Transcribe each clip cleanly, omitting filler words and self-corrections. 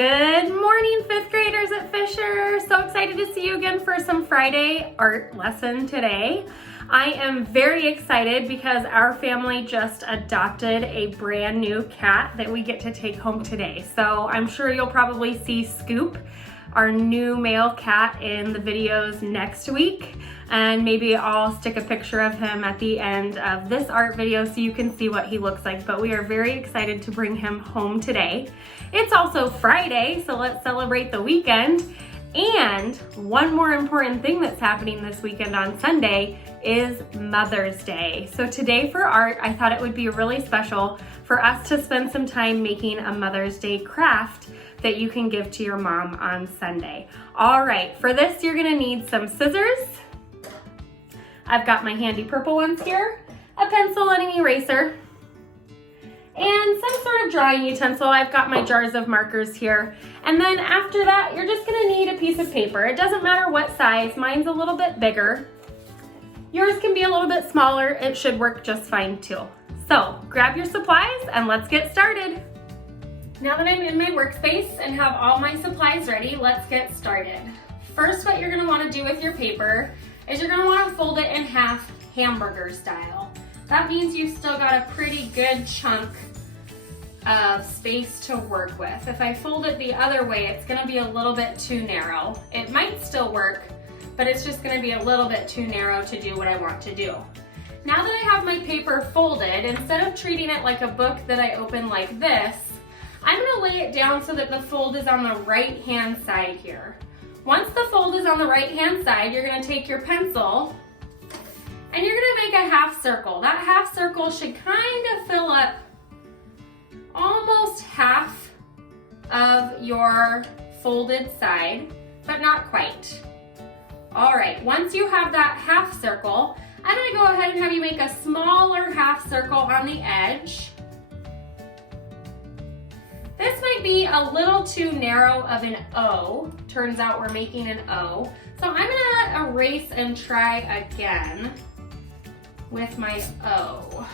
Good morning, fifth graders at Fisher. So excited to see you again for some Friday art lesson today. I am very excited because our family just adopted a brand new cat that we get to take home today. So I'm sure you'll probably see Scoop, our new male cat, in the videos next week. And maybe I'll stick a picture of him at the end of this art video so you can see what he looks like. But we are very excited to bring him home today. It's also Friday, so let's celebrate the weekend. And one more important thing that's happening this weekend on Sunday is Mother's Day. So today for art, I thought it would be really special for us to spend some time making a Mother's Day craft that you can give to your mom on Sunday. All right, for this, you're gonna need some scissors. I've got my handy purple ones here, a pencil and an eraser, and some sort of drawing utensil. I've got my jars of markers here. And then after that, you're just gonna need a piece of paper. It doesn't matter what size. Mine's a little bit bigger. Yours can be a little bit smaller. It should work just fine too. So grab your supplies and let's get started. Now that I'm in my workspace and have all my supplies ready, let's get started. First, what you're gonna wanna do with your paper is you're gonna wanna fold it in half hamburger style. That means you've still got a pretty good chunk of space to work with. If I fold it the other way, it's gonna be a little bit too narrow. It might still work, but it's just gonna be a little bit too narrow to do what I want to do. Now that I have my paper folded, instead of treating it like a book that I open like this, I'm gonna lay it down so that the fold is on the right-hand side here. Once the fold is on the right-hand side, you're gonna take your pencil and you're gonna make a half circle. That half circle should kind of fill up almost half of your folded side, but not quite. All right, once you have that half circle, I'm gonna go ahead and have you make a smaller half circle on the edge. This might be a little too narrow of an O. Turns out we're making an O. So I'm gonna erase and try again with my O.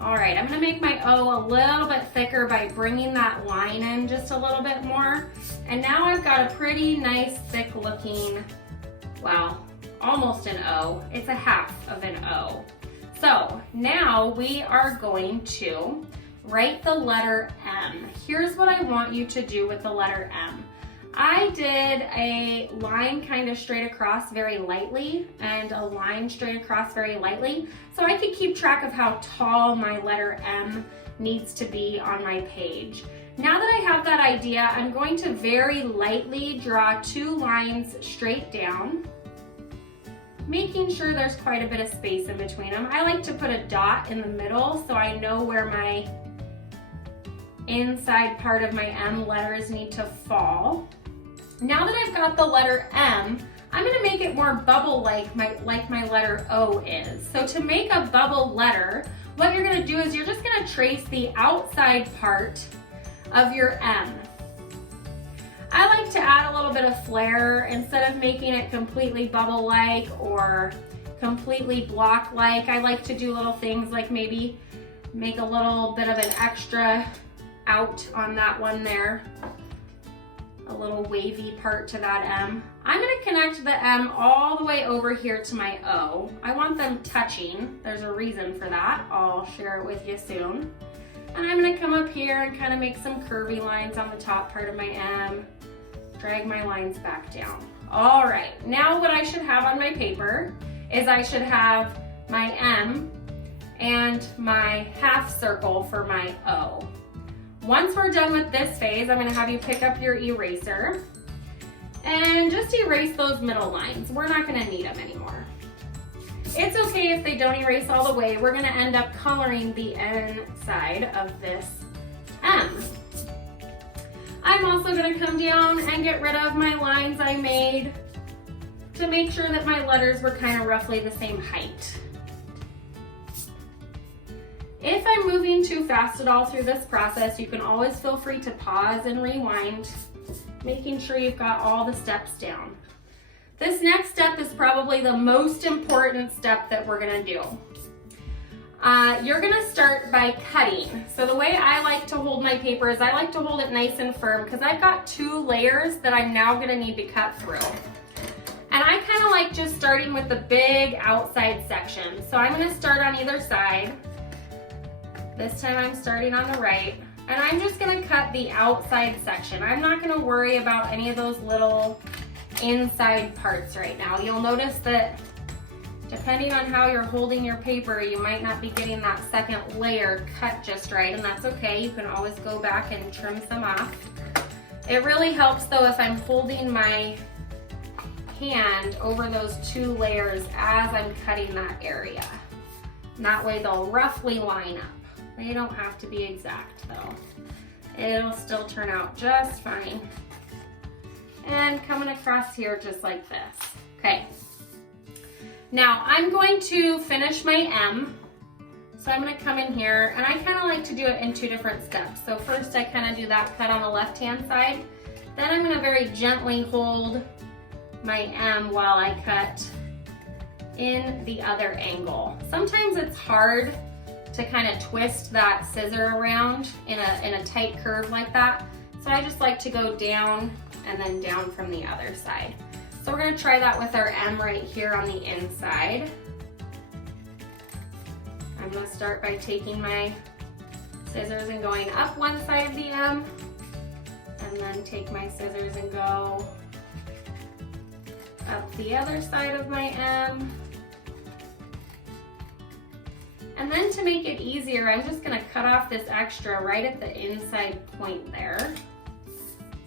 All right, I'm gonna make my O a little bit thicker by bringing that line in just a little bit more. And now I've got a pretty nice thick looking, well, almost an O. It's a half of an O. So now we are going to write the letter M. Here's what I want you to do with the letter M. I did a line kind of straight across very lightly and a line straight across very lightly so I could keep track of how tall my letter M needs to be on my page. Now that I have that idea, I'm going to very lightly draw two lines straight down, making sure there's quite a bit of space in between them. I like to put a dot in the middle so I know where my inside part of my M letters need to fall. Now that I've got the letter M, I'm gonna make it more bubble-like like my letter O is. So to make a bubble letter, what you're gonna do is you're just gonna trace the outside part of your M. I like to add a little bit of flair. Instead of making it completely bubble-like or completely block-like, I like to do little things like maybe make a little bit of an extra out on that one there, a little wavy part to that M. I'm gonna connect the M all the way over here to my O. I want them touching. There's a reason for that. I'll share it with you soon. And I'm gonna come up here and kind of make some curvy lines on the top part of my M. Drag my lines back down. All right, now what I should have on my paper is I should have my M and my half circle for my O. Once we're done with this phase, I'm gonna have you pick up your eraser and just erase those middle lines. We're not gonna need them anymore. It's okay if they don't erase all the way. We're gonna end up coloring the inside of this M. I'm also gonna come down and get rid of my lines I made to make sure that my letters were kind of roughly the same height. If I'm moving too fast at all through this process, you can always feel free to pause and rewind, making sure you've got all the steps down. This next step is probably the most important step that we're gonna do. You're gonna start by cutting. So the way I like to hold my paper is I like to hold it nice and firm because I've got 2 layers that I'm now gonna need to cut through. And I kind of like just starting with the big outside section. So I'm gonna start on either side. This time I'm starting on the right. And I'm just gonna cut the outside section. I'm not gonna worry about any of those little inside parts right now. You'll notice that depending on how you're holding your paper, you might not be getting that second layer cut just right, and that's okay. You can always go back and trim some off. It really helps though if I'm holding my hand over those 2 layers as I'm cutting that area. And that way they'll roughly line up. They don't have to be exact though. It'll still turn out just fine. And coming across here just like this. Okay. Now I'm going to finish my M. So I'm gonna come in here, and I kind of like to do it in 2 different steps. So first I kind of do that cut on the left-hand side. Then I'm gonna very gently hold my M while I cut in the other angle. Sometimes it's hard to kind of twist that scissor around in a tight curve like that. So I just like to go down and then down from the other side. So we're gonna try that with our M right here on the inside. I'm gonna start by taking my scissors and going up one side of the M, and then take my scissors and go up the other side of my M. And then to make it easier, I'm just gonna cut off this extra right at the inside point there.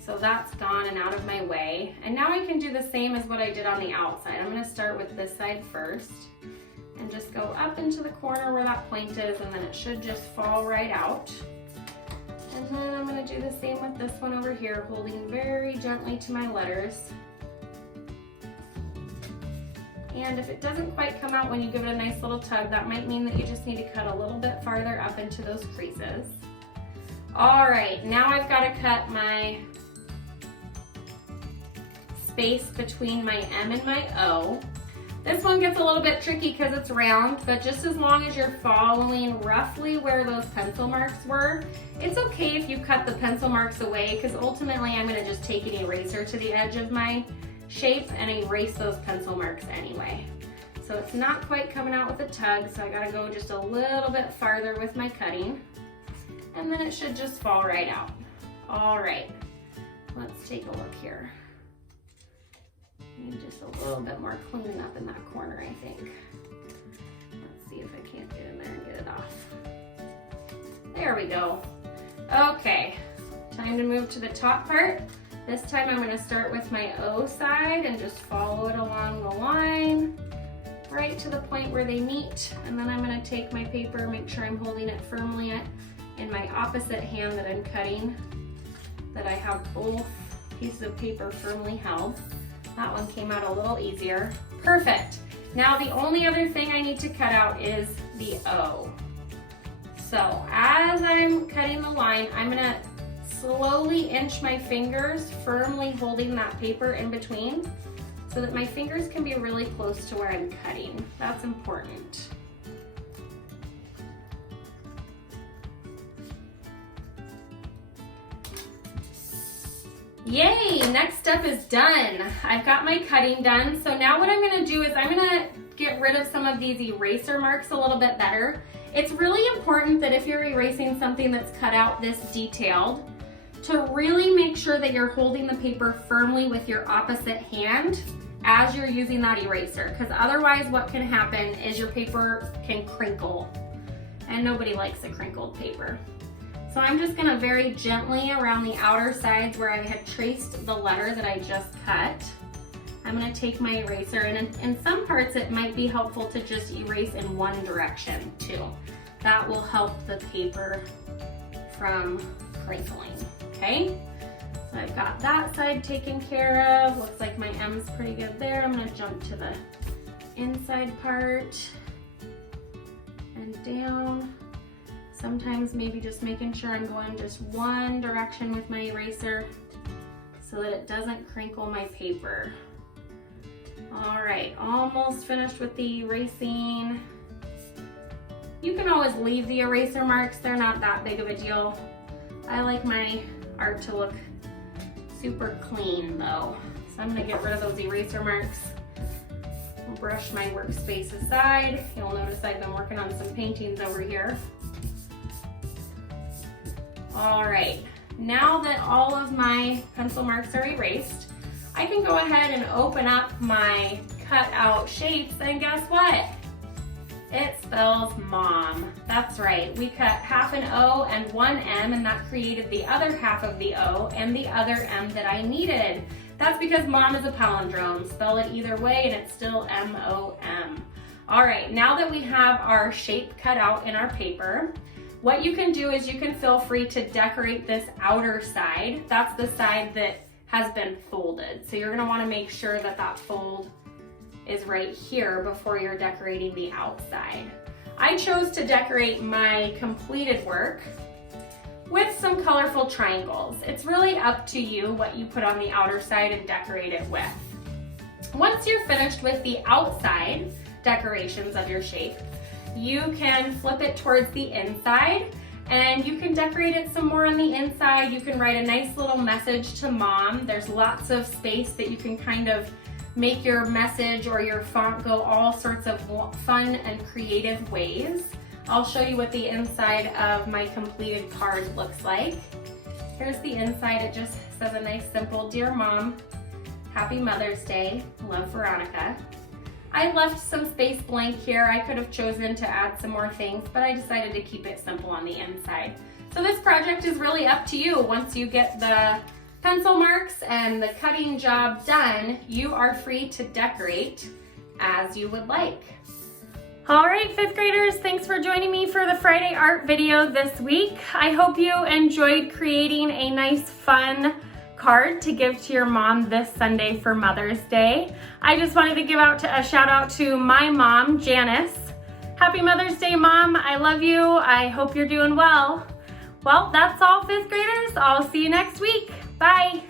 So that's gone and out of my way. And now I can do the same as what I did on the outside. I'm gonna start with this side first and just go up into the corner where that point is, and then it should just fall right out. And then I'm gonna do the same with this one over here, holding very gently to my letters. And if it doesn't quite come out when you give it a nice little tug, that might mean that you just need to cut a little bit farther up into those creases. All right, now I've got to cut my space between my M and my O. This one gets a little bit tricky because it's round, but just as long as you're following roughly where those pencil marks were, it's okay if you cut the pencil marks away, because ultimately I'm going to just take an eraser to the edge of my shape and erase those pencil marks anyway. So it's not quite coming out with a tug, so I gotta go just a little bit farther with my cutting, and then it should just fall right out. All right, let's take a look here. Need just a little bit more cleaning up in that corner, I think. Let's see if I can't get in there and get it off. There we go. Okay, time to move to the top part. This time I'm going to start with my O side and just follow it along the line right to the point where they meet, and then I'm going to take my paper, make sure I'm holding it firmly in my opposite hand that I'm cutting, that I have both pieces of paper firmly held. That one came out a little easier. Perfect. Now the only other thing I need to cut out is the O. So as I'm cutting the line, I'm going to slowly inch my fingers, firmly holding that paper in between so that my fingers can be really close to where I'm cutting. That's important. Yay, next step is done. I've got my cutting done. So now what I'm gonna do is I'm gonna get rid of some of these eraser marks a little bit better. It's really important that if you're erasing something that's cut out this detailed, to really make sure that you're holding the paper firmly with your opposite hand as you're using that eraser, because otherwise what can happen is your paper can crinkle, and nobody likes a crinkled paper. So I'm just gonna very gently around the outer sides where I had traced the letter that I just cut, I'm gonna take my eraser, and in some parts it might be helpful to just erase in one direction too. That will help the paper from crinkling, okay? So I've got that side taken care of. Looks like my M's pretty good there. I'm gonna jump to the inside part and down. Sometimes maybe just making sure I'm going just one direction with my eraser so that it doesn't crinkle my paper. All right, almost finished with the erasing. You can always leave the eraser marks. They're not that big of a deal. I like my art to look super clean though. So I'm gonna get rid of those eraser marks. Brush my workspace aside. You'll notice I've been working on some paintings over here. All right, now that all of my pencil marks are erased, I can go ahead and open up my cut out shapes, and guess what? It spells mom. That's right, we cut half an O and one M, and that created the other half of the O and the other M that I needed. That's because mom is a palindrome. Spell it either way and it's still M-O-M. All right, now that we have our shape cut out in our paper, what you can do is you can feel free to decorate this outer side. That's the side that has been folded. So you're gonna wanna make sure that that fold is right here before you're decorating the outside. I chose to decorate my completed work with some colorful triangles. It's really up to you what you put on the outer side and decorate it with. Once you're finished with the outside decorations of your shape, you can flip it towards the inside and you can decorate it some more on the inside. You can write a nice little message to mom. There's lots of space that you can kind of make your message or your font go all sorts of fun and creative ways. I'll show you what the inside of my completed card looks like. Here's the inside. It just says a nice simple, "Dear Mom, Happy Mother's Day, love, Veronica." I left some space blank here. I could have chosen to add some more things, but I decided to keep it simple on the inside. So this project is really up to you. Once you get the pencil marks and the cutting job done, you are free to decorate as you would like. All right, fifth graders, thanks for joining me for the Friday art video this week. I hope you enjoyed creating a nice, fun card to give to your mom this Sunday for Mother's Day. I just wanted to give a shout out to my mom, Janice. Happy Mother's Day, Mom. I love you. I hope you're doing well. Well, that's all, fifth graders. I'll see you next week. Bye.